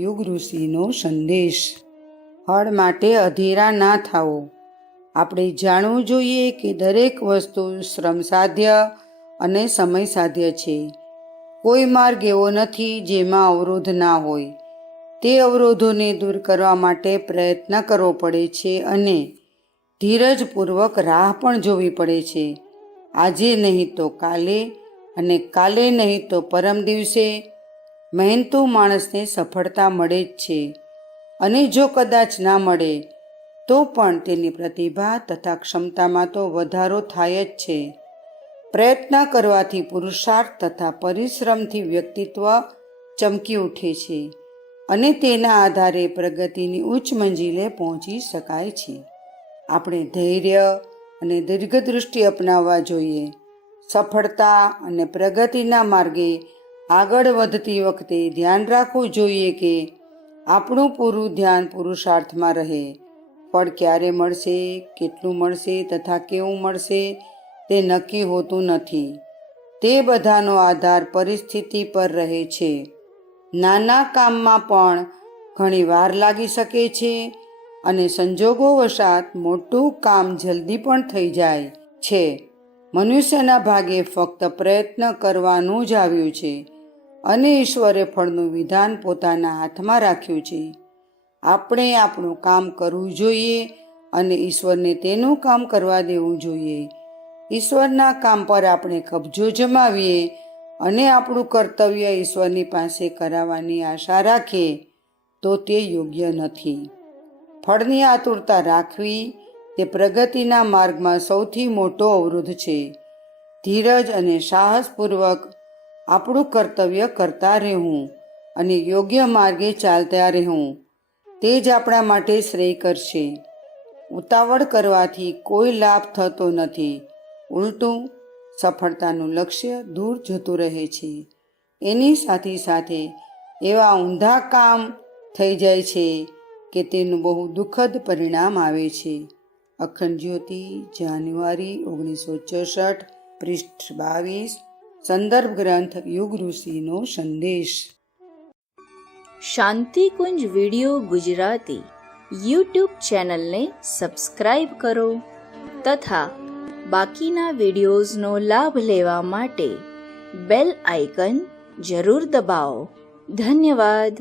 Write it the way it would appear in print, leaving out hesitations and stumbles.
યુગ ઋષિનો સંદેશ। ફળ માટે અધીરા ના થાઓ। આપણે જાણવું જોઈએ કે દરેક વસ્તુ શ્રમ સાધ્ય અને સમય સાધ્ય છે। કોઈ માર્ગ એવો નથી જેમાં અવરોધ ના હોય। તે અવરોધોને દૂર કરવા માટે પ્રયત્ન કરવો પડે છે અને ધીરજપૂર્વક રાહ પણ જોવી પડે છે। આજે નહીં તો કાલે અને કાલે નહીં તો પરમ દિવસે મહેનતુ માણસને સફળતા મળે જ છે અને જો કદાચ ના મળે તો પણ તેની પ્રતિભા તથા ક્ષમતામાં તો વધારો થાય જ છે। પ્રયત્ન કરવાથી પુરુષાર્થ તથા પરિશ્રમથી વ્યક્તિત્વ ચમકી ઉઠે છે અને તેના આધારે પ્રગતિની ઉચ્ચ મંજિલે પહોંચી શકાય છે। આપણે ધૈર્ય અને દીર્ઘદૃષ્ટિ અપનાવવા જોઈએ। સફળતા અને પ્રગતિના માર્ગે આગળ વધતી વખતે ધ્યાન રાખવું જોઈએ કે આપણું પૂરું ધ્યાન પુરુષાર્થમાં રહે। ફળ ક્યારે મળશે, કેટલું મળશે તથા કેવું મળશે તે નક્કી હોતું નથી। તે બધાનો આધાર પરિસ્થિતિ પર રહે છે। નાના કામમાં પણ ઘણી વાર લાગી શકે છે અને સંજોગોવશાત મોટું કામ જલ્દી પણ થઈ જાય છે। મનુષ્યના ભાગે ફક્ત પ્રયત્ન કરવાનું જ આવ્યું છે અને ઈશ્વરે ફળનું વિધાન પોતાના હાથમાં રાખ્યું છે। આપણે આપણું કામ કરવું જોઈએ અને ઈશ્વરને તેનું કામ કરવા દેવું જોઈએ। ઈશ્વરના કામ પર આપણે કબજો જમાવીએ અને આપણું કર્તવ્ય ઈશ્વરની પાસે કરાવવાની આશા રાખીએ તો તે યોગ્ય નથી। ફળની આતુરતા રાખવી તે પ્રગતિના માર્ગમાં સૌથી મોટો અવરોધ છે। ધીરજ અને સાહસપૂર્વક આપણું કર્તવ્ય કરતા રહેવું અને યોગ્ય માર્ગે ચાલતા રહેવું તે જ આપણા માટે શ્રેય કરશે। ઉતાવળ કરવાથી કોઈ લાભ થતો નથી, ઉલટું સફળતાનું લક્ષ્ય દૂર જતું રહે છે। એની સાથે સાથે એવા ઊંધા કામ થઈ જાય છે કે તેનું બહુ દુઃખદ પરિણામ આવે છે। અખંડ જ્યોતિ, જાન્યુઆરી 1964, પૃષ્ઠ 22, સંદર્ભ ગ્રંથ યુગ ઋષિનો સંદેશ। શાંતિકુંજ વિડિયો ગુજરાતી યુટ્યુબ ચેનલને સબસ્ક્રાઇબ કરો તથા બાકીના વિડિયોઝનો લાભ લેવા માટે બેલ આઇકન જરૂર દબાવો। ધન્યવાદ।